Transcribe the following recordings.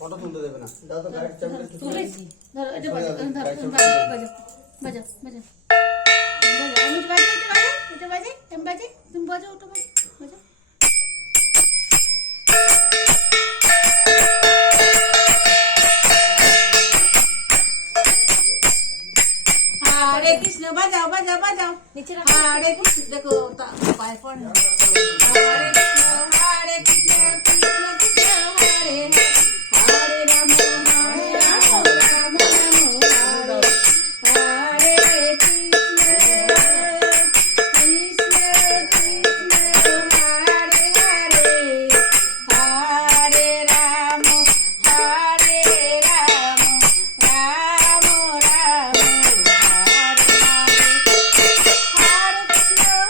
Photo তুলতে দেবে না। দাও তো গাড়ির চাবিটা একটু তুলেছি। ধরো এটা বাজা, বাজা, বাজা, বাজা। আমি বাজে, এটা বাজে, তুমি বাজে, তুমি বাজো, ওটা বাজে, বাজা। हरे कृष्ण बजाओ बजाओ बजाओ नीचे रखो हरे कृष्ण देखो पाए पर हरे कृष्ण कृष्ण कृष्ण हरे हरे राम राम राम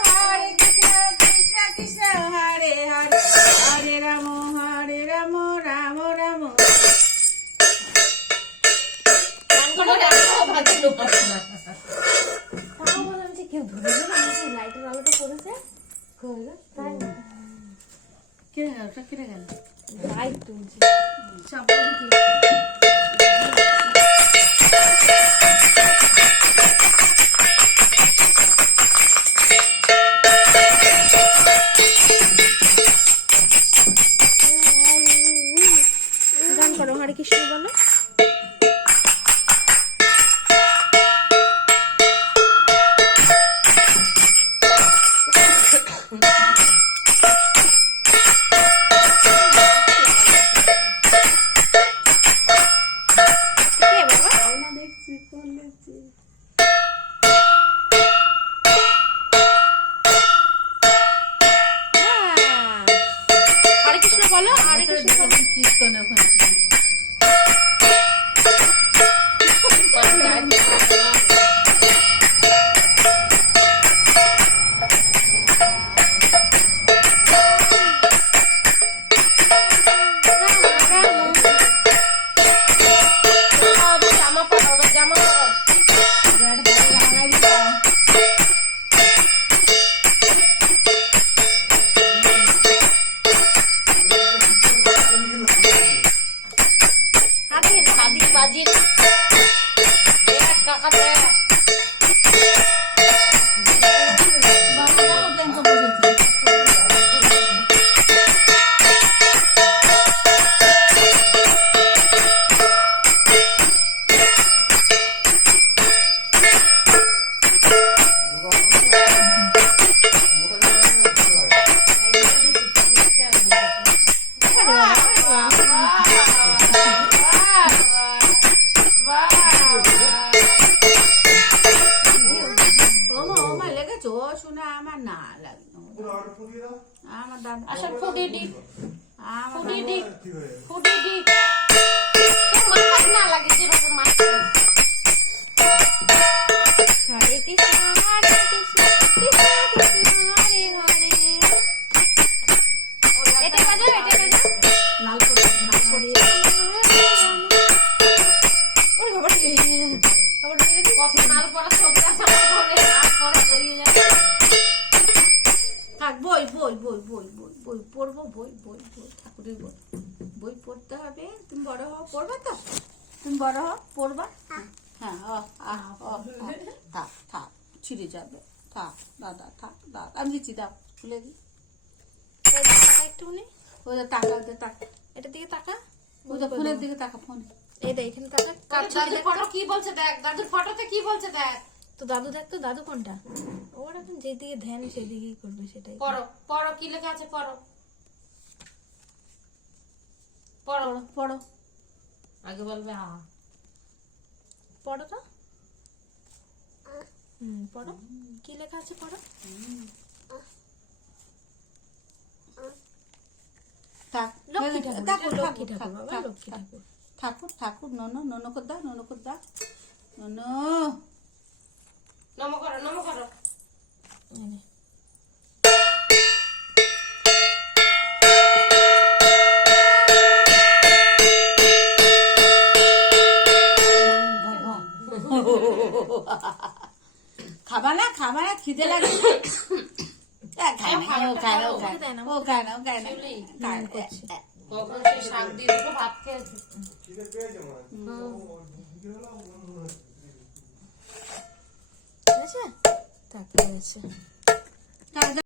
हरे कृष्ण कृष्ण कृष्ण हरे हरे हरे राम राम राम গান করো হরে কৃষ্ণ বলো হরে কৃষ্ণ বলো হরে কৃষ্ণ কীর্তন ওখানে বাজিয়ে কাকা বই বই বই বই বই বই পড়বো বই বই বই ঠাকুরের বই বই পড়তে হবে তুমি বড় হও পড়বা তো তুমি বড় হও পড়বা হ্যাঁ থাক থাক ছিঁড়ে যাবে থাক দাদা থাক দাদা আমি দিচ্ছি দাও খুলে দিই একটুখানি ওদের টাকা টাকা এটার দিকে টাকা ওদের ফোনের দিকে টাকা ফোন এটা এখানে টাকা দাদুর ফটো কি বলছে দেখ দাদুর ফটোতে কি বলছে দেখ তো দাদু দেখ তো দাদু কোনটা ওর এখন যেদিকে ধ্যান সেদিকেই করবে সেটাই পড়ো পড়ো কি লেখা আছে পড়ো পড়ো পড়ো আগে বলবে হ্যাঁ পড়ো তো পড়ো কি লেখা আছে পড়ো ঠাকুর ঠাকুর ননো ননো কর ননো কর ননো নমো করো নমো করো খাবা না খিদে লাগে খায় না ও খায় না কখন সে শাক দিয়ে দুটো ভাত খেয়েছে। আছে? তারপরে আছে।